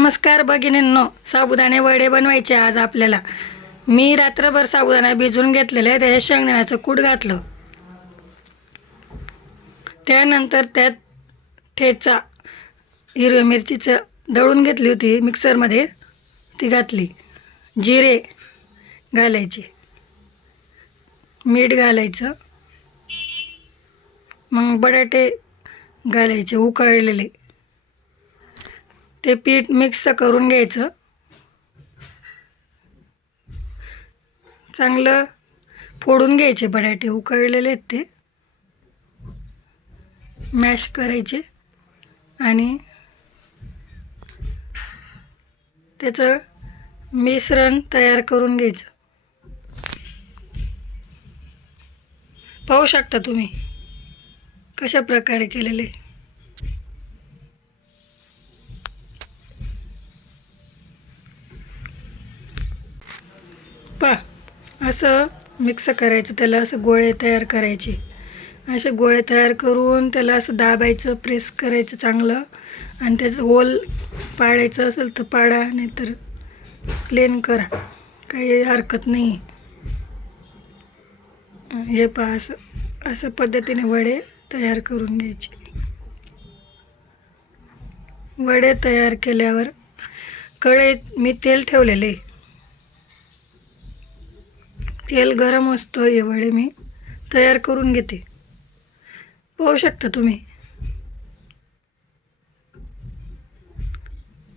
नमस्कार भगिनींनो, साबुदाणे वडे बनवायचे आज आपल्याला। मी रात्रभर साबुदाणा भिजवून घेतलेला आहे, त्याच्यात शेंगदाण्याचं कूट घातलं। त्यानंतर त्यात ठेचा हिरव्या मिरचीचं दळून घेतली होती मिक्सरमध्ये, ती घातली। जिरे घालायचे, मीठ घालायचं, मग बटाटे घालायचे उकळलेले। ते पीठ मिक्स करून घ्यायचं, चांगलं फोडून घ्यायचे बटाटे उकळलेले आहेत ते मॅश करायचे आणि त्याचं मिश्रण तयार करून घ्यायचं। पाहू शकता तुम्ही कशा प्रकारे केलेले। असं मिक्स करायचं, त्याला असं गोळे तयार करायचे। असे गोळे तयार करून त्याला असं दाबायचं, प्रेस करायचं चांगलं, आणि त्याचं होल पाडायचं असेल तर पाडा, नाहीतर प्लेन करा, काही हरकत नाही। हे पहा, असं पद्धतीने वडे तयार करून घ्यायचे। वडे तयार केल्यावर कढईत मी तेल ठेवलेले, तेल गरम असतं, हे वडे मी तयार करून घेते। पाहू शकता तुम्ही,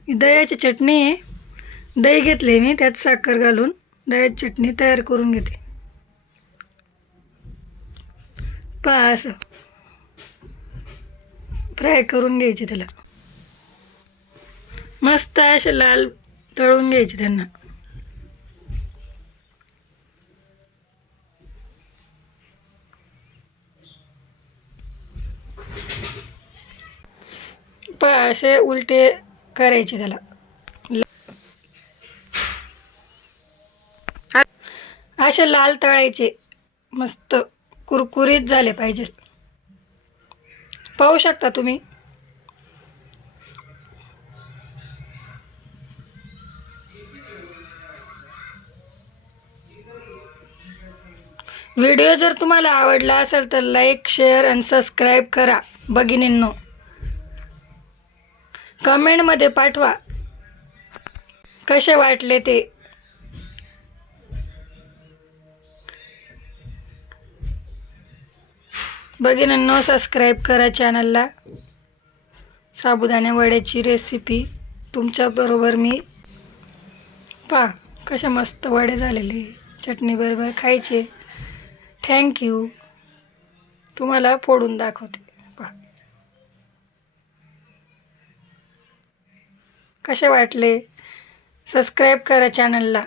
दह्याची चटणी आहे, दही घेतले मी, त्यात साखर घालून दह्याची चटणी तयार करून घेते। पहा, असं फ्राय करून घ्यायचे, त्याला मस्त असे लाल तळून घ्यायचे त्यांना। पहा, असे उलटे करायचे त्याला, असे लाल तळायचे, मस्त कुरकुरीत झाले पाहिजे। पाहू शकता तुम्ही। व्हिडिओ जर तुम्हाला आवडला असेल तर लाईक, शेअर आणि सबस्क्राईब करा भगिनींनो। कमेंटमध्ये पाठवा कसे वाटले ते। भगिनींनो, सबस्क्राईब करा चॅनलला। साबुदाणे वड्याची रेसिपी तुमच्याबरोबर मी, पहा कशा मस्त वडे झालेले, चटणी बरोबर खायचे। थँक्यू। तुम्हाला फोडून दाखवते, पहा कसे वाटले। सबस्क्राईब करा चॅनलला।